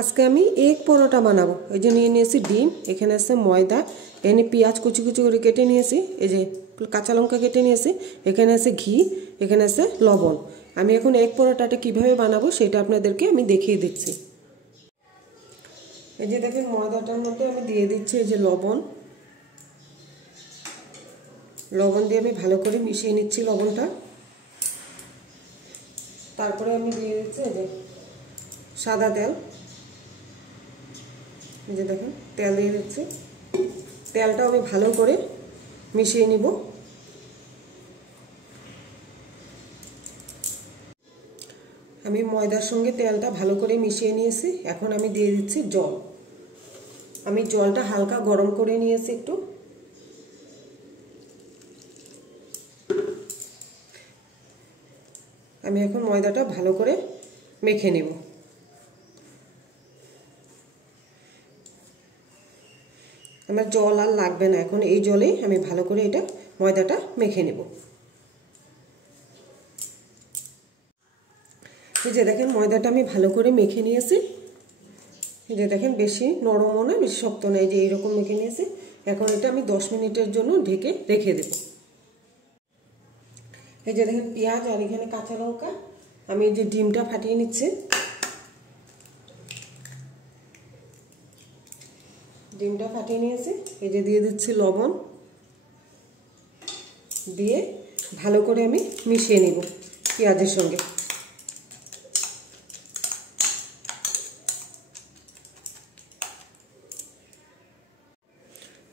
আজকে আমি এগ পরোটা বানাবো। এই যে নিয়ে নিয়েছি ডিম, এখানে আছে ময়দা, এখানে পেঁয়াজ কুচি কুচি করে কেটে নিয়েছি, এই যে কাঁচা লঙ্কা কেটে নিয়েছি, এখানে আছে ঘি, এখানে আছে লবণ। আমি এখন এগ পরোটাটা কিভাবে বানাবো সেটা আপনাদেরকে আমি দেখিয়ে দিচ্ছি। এই যে দেখেন ময়দাটার মধ্যে আমি দিয়ে দিচ্ছি এই যে লবণ দিয়ে আমি ভালো করে মিশিয়ে নিচ্ছি লবণটা। তারপরে আমি দিয়ে দিচ্ছি এই যে সাদা তেল, এই যে দেখেন তেল দিয়ে দিচ্ছি। তেলটা আমি ভালো করে মিশিয়ে নিব। আমি ময়দার সঙ্গে তেলটা ভালো করে মিশিয়ে নিয়েছি। এখন আমি দিয়ে দিচ্ছি জল। আমি জলটা হালকা গরম করে নিয়েছি একটু। আমি এখন ময়দাটা ভালো করে মেখে নেব। আমার জল আর লাগবে না, এখন এই জলেই আমি ভালো করে এটা ময়দাটা মেখে নেব। এই যে দেখেন ময়দাটা আমি ভালো করে মেখে নিয়েছি। এই যে দেখেন বেশি নরমও না বেশি শক্ত না, এই যে এইরকম মেখে নিয়েছি। এখন এটা আমি 10 মিনিটের জন্য ঢেকে রেখে দেব। এই যে দেখেন পেঁয়াজ আর এখানে কাঁচা লঙ্কা, আমি এই যে ডিমটা ফাটিয়ে নিচ্ছি। ডিমটা ফাটিয়ে নিয়েছি, এই যে দিয়ে দিচ্ছি লবণ, দিয়ে ভালো করে আমি মিশিয়ে নেব পেঁয়াজের সঙ্গে।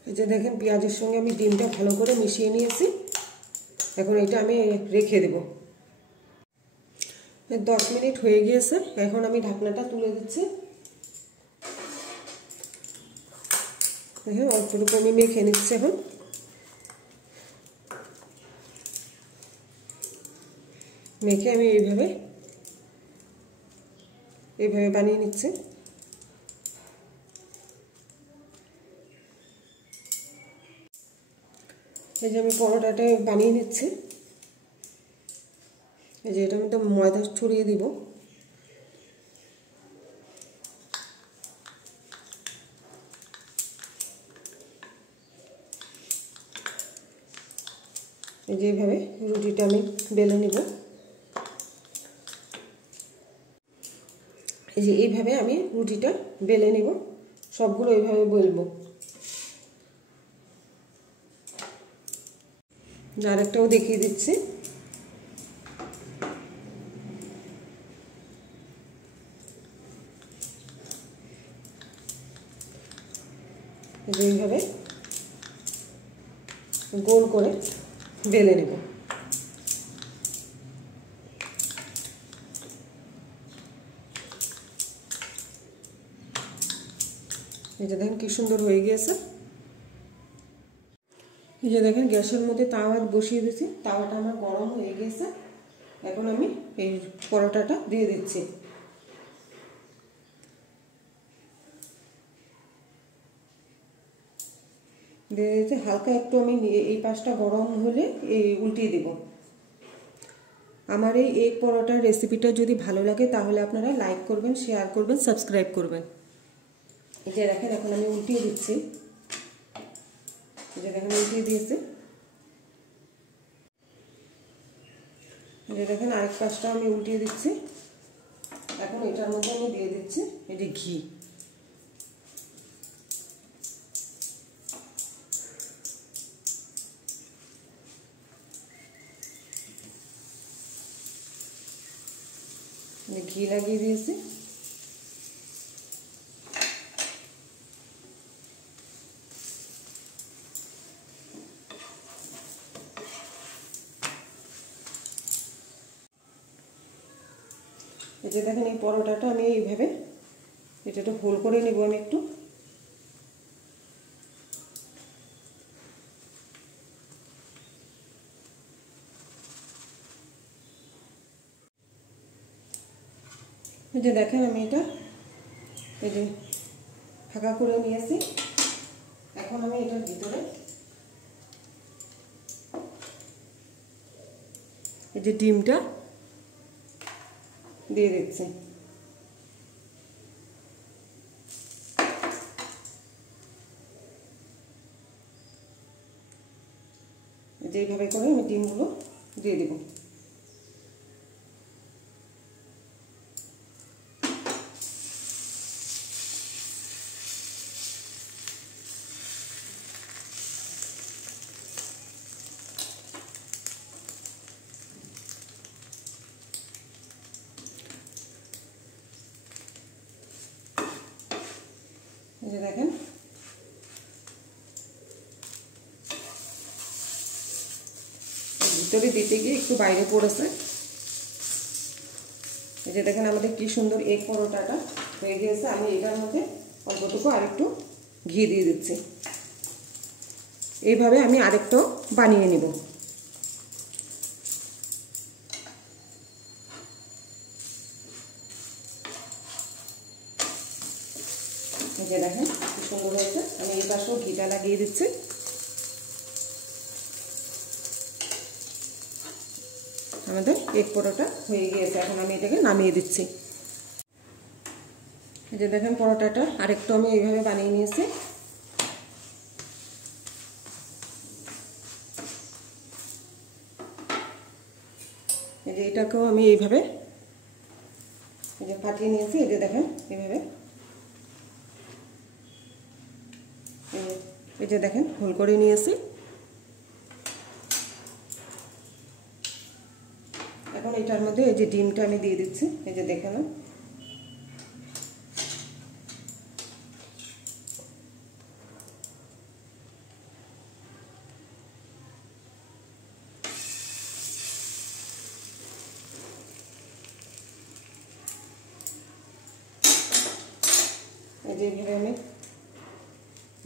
এই যে দেখেন পেঁয়াজের সঙ্গে আমি ডিমটা ভালো করে মিশিয়ে নিয়েছি। এখন এটা আমি রেখে দেব। 10 মিনিট হয়ে গিয়েছে, এখন আমি ঢাকনাটা তুলে দিচ্ছি। দেখেন অল্পটুকু আমি মেখে নিচ্ছি। এখন মেখে আমি এইভাবে বানিয়ে নিচ্ছি। এই যে আমি পরোটাটা বানিয়ে নিচ্ছি। এই যে এটার মধ্যে ময়দা ছড়িয়ে দিব। এই যে এইভাবে রুটিটা আমি বেলে নিব। এই যে এইভাবে আমি রুটিটা বেলে নিব, সবগুলো এইভাবে বেলবো। আরেকটাও দেখিয়ে দিচ্ছি। এইভাবে গোল করে বেলে নেব। এই যে দেখেন কি সুন্দর হয়ে গিয়েছে। এই যে দেখেন গ্যাসের মধ্যে তাওয়া বসিয়ে দিয়েছি, তাওয়াটা আমার গরম হয়ে গিয়েছে। এখন আমি এই পরোটাটা দিয়ে দিচ্ছি। দিয়ে দিয়েছি হালকা একটু, আমি এই পাশটা গরম হলে উল্টিয়ে দেব। আমার এই এগ পরোটার রেসিপিটা যদি ভালো লাগে তাহলে আপনারা লাইক করবেন, শেয়ার করবেন, সাবস্ক্রাইব করবেন। এই যে দেখেন এখন আমি উল্টিয়ে দিচ্ছি। এই যে দেখেন উল্টিয়ে দিয়েছি। এই যে দেখেন আরেক পাশটা আমি উল্টিয়ে দিচ্ছি। এখন এটার মধ্যে আমি দিয়ে দিচ্ছি এই যে ঘি। ঘি লাগিয়ে দিয়েছি। এই যে দেখেন এই পরোটাটা আমি এইভাবে এটা একটু হোল করে নেব আমি একটু। এই যে দেখেন আমি এটা এই যে ফাঁকা করে নিয়েছি। এখন আমি এটার ভিতরে এই যে ডিমটা দিয়ে দিচ্ছি। এইভাবে করে আমি ডিমগুলো দিয়ে দেব। এই যে দেখেন ভিতরে দিতে গিয়ে একটু বাইরে পড়েছে। এই যে দেখেন আমাদের কি সুন্দর এগ পরোটাটা হয়ে গিয়েছে। আমি এটার মধ্যে অল্পটুকু আরেকটু ঘি দিয়ে দিচ্ছি। এইভাবে আমি আরেকটাও বানিয়ে নেব। এই যে দেখেন কি সুন্দর হয়েছে। আমি এই পাশেও ঘিটা লাগিয়ে দিচ্ছি। আমাদের এগ পরোটা হয়ে গিয়েছে। এখন আমি এটাকে নামিয়ে দিচ্ছি। এই যে দেখেন পরোটাটা আরেকটু আমি এইভাবে বানিয়ে নিয়েছি। এই যে এটাকেও আমি এইভাবে এই যে ফাটিয়ে নিয়েছি। এই যে দেখেন এইভাবে, এই যে দেখেন হোল করে নিয়েছি। এখন এটার মধ্যে এই যে ডিমটা আমি দিয়ে দিচ্ছি। এই যে দেখে নাও,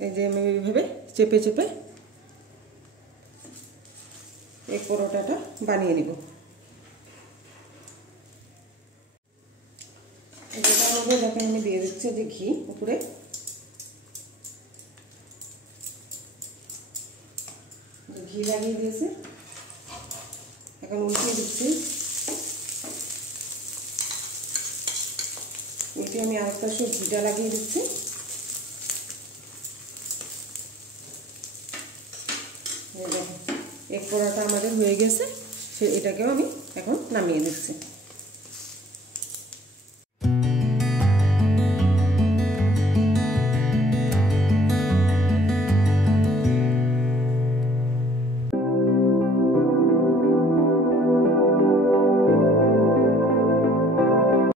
এই যে আমি এইভাবে চেপে চেপে এই পরোটাটা বানিয়ে নিব। এটার মধ্যে দেখেন আমি দিয়ে দিচ্ছি যে ঘি উপরে। ঘি লাগিয়ে দিয়েছি, এখন উল্টিয়ে দিচ্ছি। উল্টে আমি আরেকটা সব ঘিটা লাগিয়ে দিচ্ছি। এগ পরোটা আমাদের হয়ে গেছে। এটাকেও আমি এখন নামিয়ে দিচ্ছি।